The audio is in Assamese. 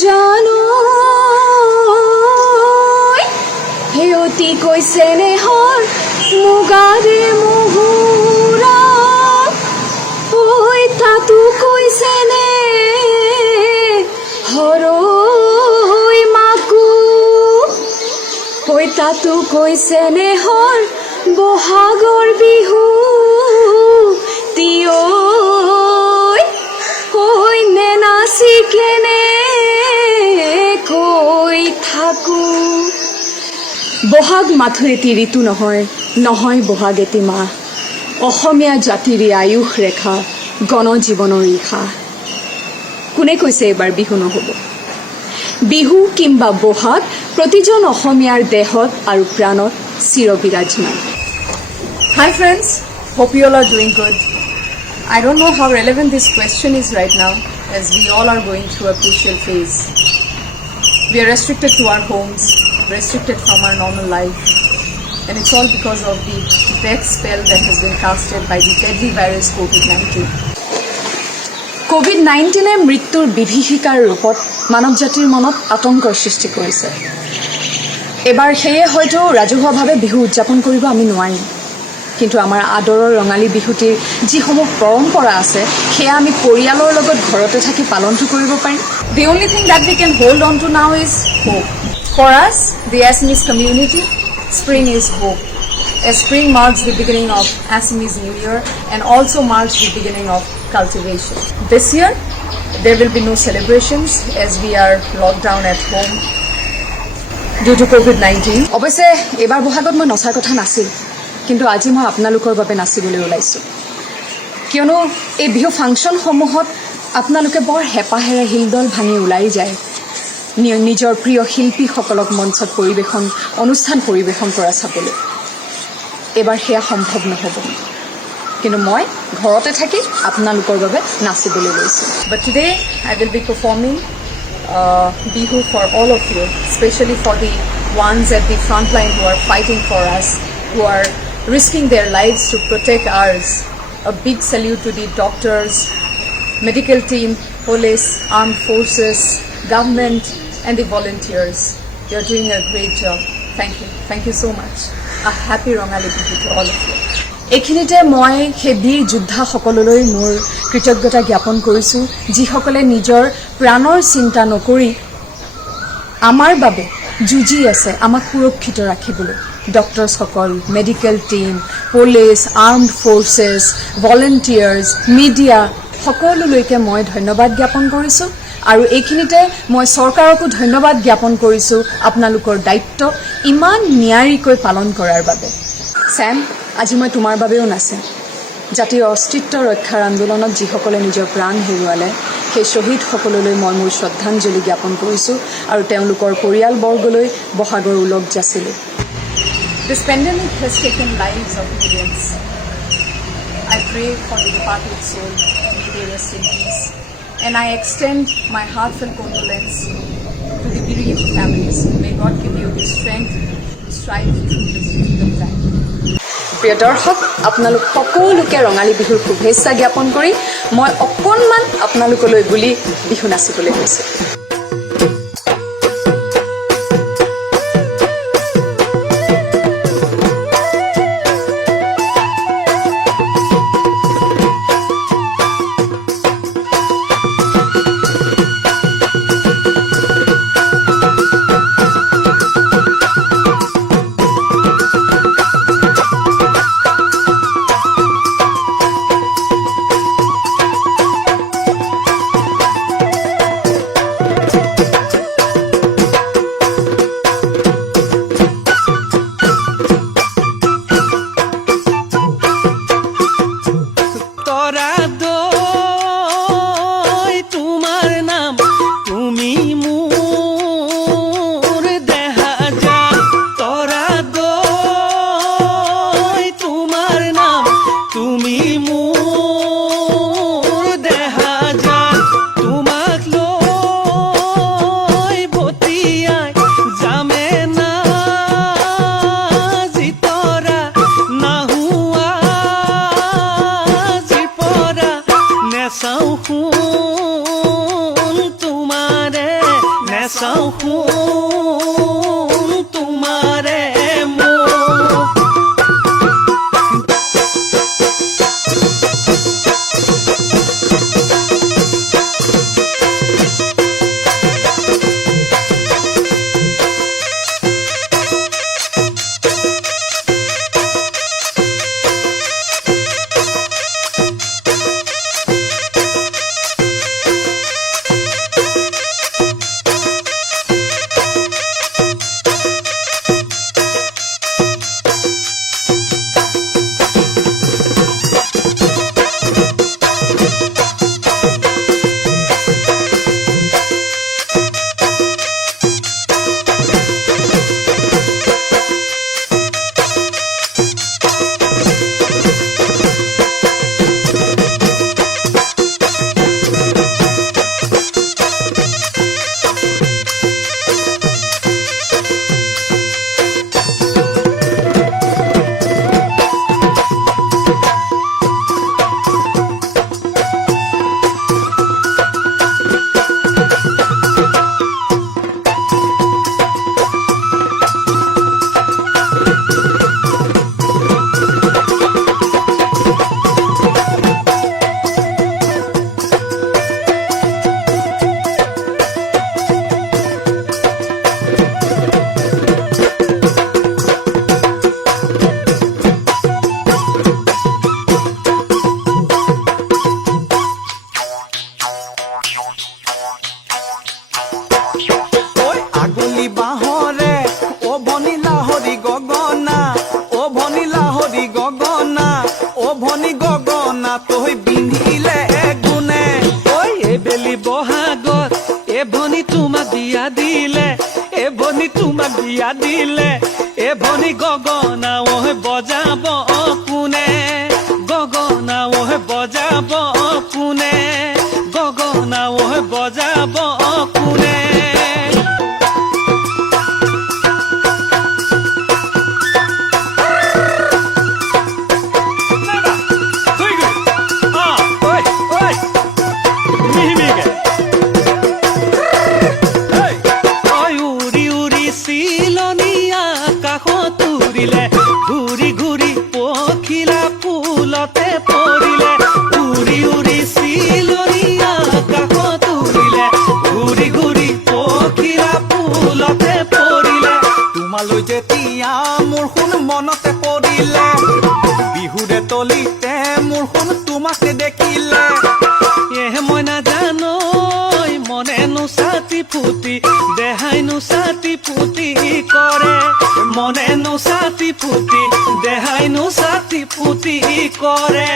জানো হেয়তি কৈছে নেহৰ মুগাৰে মুহুৰা ঐ তাতো কৈছে নে হৰৈ মাকো ঐ তাতো কৈছে নেহৰ বহাগৰ বিহু তিয় কৈ নে নাচি কেনে কৈ থাকো বহাগ মাথো এটি ঋতু নহয় নহয় বহাগ এটি মাহ অসমীয়া জাতিৰে আয়ুস ৰেখা গণজীৱনৰ ৰেখা কোনে কৈছে এবাৰ বিহু নহ'ব বিহু কিংবা বহাগ প্ৰতিজন অসমীয়াৰ দেহত আৰু প্ৰাণত চিৰবিৰাজমান Hi friends, hope you all are doing good. I don't know how relevant this question is right now as we all are going through a crucial phase. We are restricted to our homes, restricted from our normal life, and it's all because of the death spell that has been casted by the deadly virus COVID-19. COVID-19 মৃত্যুৰ বিভীষিকাৰ ৰূপত মানৱ জাতিৰ মনত আতংকৰ সৃষ্টি কৰিছে এবাৰ সেয়ে হয়তো ৰাজহুৱাভাৱে বিহু উদযাপন কৰিব আমি নোৱাৰিম কিন্তু আমাৰ আদৰৰ ৰঙালী বিহুটিৰ যিসমূহ পৰম্পৰা আছে সেয়া আমি পৰিয়ালৰ লগত ঘৰতে থাকি পালনটো কৰিব পাৰিম The only thing that we can hold on to now is hope. For us, the Assamese community, spring is hope. As spring marks the beginning of Assamese New Year and also marks the beginning of cultivation. This year, there will be no celebrations as we are locked down at home due to COVID-19. অৱশ্যে এবাৰ বহাগত মই নচাৰ কথা নাছিল কিন্তু আজি মই আপোনালোকৰ বাবে নাচিবলৈ ওলাইছোঁ কিয়নো এই বিহু ফাংচনসমূহত আপোনালোকে বৰ হেঁপাহেৰে হিলদল ভাঙি ওলাই যায় নিজৰ প্ৰিয় শিল্পীসকলক মঞ্চত অনুষ্ঠান পৰিৱেশন কৰা চাবলৈ এবাৰ সেয়া সম্ভৱ নহ'ব কিন্তু মই ঘৰতে থাকি আপোনালোকৰ বাবে নাচিবলৈ লৈছোঁ But today I will be performing Bihu for all of you, especially for the ones at the front line who are fighting for us, who are risking their lives to protect ours. A big salute to the doctors, medical team, police, armed forces, government, and the volunteers. You're doing a great job. Thank you. Thank you so much. A happy Rongali Bihu to all of you. এইখিনিতে মই সেই বীৰ যোদ্ধাসকললৈ মোৰ কৃতজ্ঞতা জ্ঞাপন কৰিছোঁ যিসকলে নিজৰ প্ৰাণৰ চিন্তা নকৰি আমাৰ বাবে যুঁজি আছে আমাক সুৰক্ষিত ৰাখিবলৈ ডক্টৰসকল medical team police armed forces volunteers media সকলোলৈকে মই ধন্যবাদ জ্ঞাপন কৰিছোঁ আৰু এইখিনিতে মই চৰকাৰকো ধন্যবাদ জ্ঞাপন কৰিছোঁ আপোনালোকৰ দায়িত্ব ইমান নিয়াৰিকৈ পালন কৰাৰ বাবে চেম আজি মই তোমাৰ বাবেও নাচিম জাতিৰ অস্তিত্ব ৰক্ষাৰ আন্দোলনত যিসকলে নিজৰ প্ৰাণ হেৰুৱালে সেই শ্বহীদসকললৈ মই মোৰ শ্ৰদ্ধাঞ্জলি জ্ঞাপন কৰিছোঁ আৰু তেওঁলোকৰ পৰিয়ালবৰ্গলৈ বহাগৰ উলগ যাচিলোঁ This pandemic has taken lives of millions. I pray for the departed soul, may they rest in peace. And I extend my heartfelt condolence to the bereaved families. May God give you the strength to strive through this difficult time. প্ৰিয় দৰ্শক আপোনালোক সকলোকে ৰঙালী বিহুৰ শুভেচ্ছা জ্ঞাপন কৰি মই অকণমান আপোনালোকলৈ বুলি বিহু নাচিবলৈ গৈছোঁ চাওঁ সোণ তোমাৰে মোক ভনী গগনা তই বিন্ধিলে গুণে ঐ এবেলি বহাগত এ ভনী তোমাক বিয়া দিলে এ ভনী তোমাক বিয়া দিলে এ ভনী গগনা ঐ বজাব কোনে গগনা ঐ বজাব কোনে গগনা ঐ বজাব কোনে ঘূৰি ঘূৰি পখিলা ফুলতে পৰিলে উৰি উৰি চিলনীয়া কাষত উৰিলে ঘূৰি ঘূৰি পখিলা ফুলতে পৰিলে তোমালৈ যেতিয়া মোৰ শুন মনতে পৰিলে বিহুৰে তলিতে মোৰ শুন তোমাকে দেখিলে এহে মই নাজানো মনে নুচাতি ফুটি দেহাই নুচাতি ফুটি কৰে মনে নুচাতি ফুটি দেহাই নুচাতি ফুটি কৰে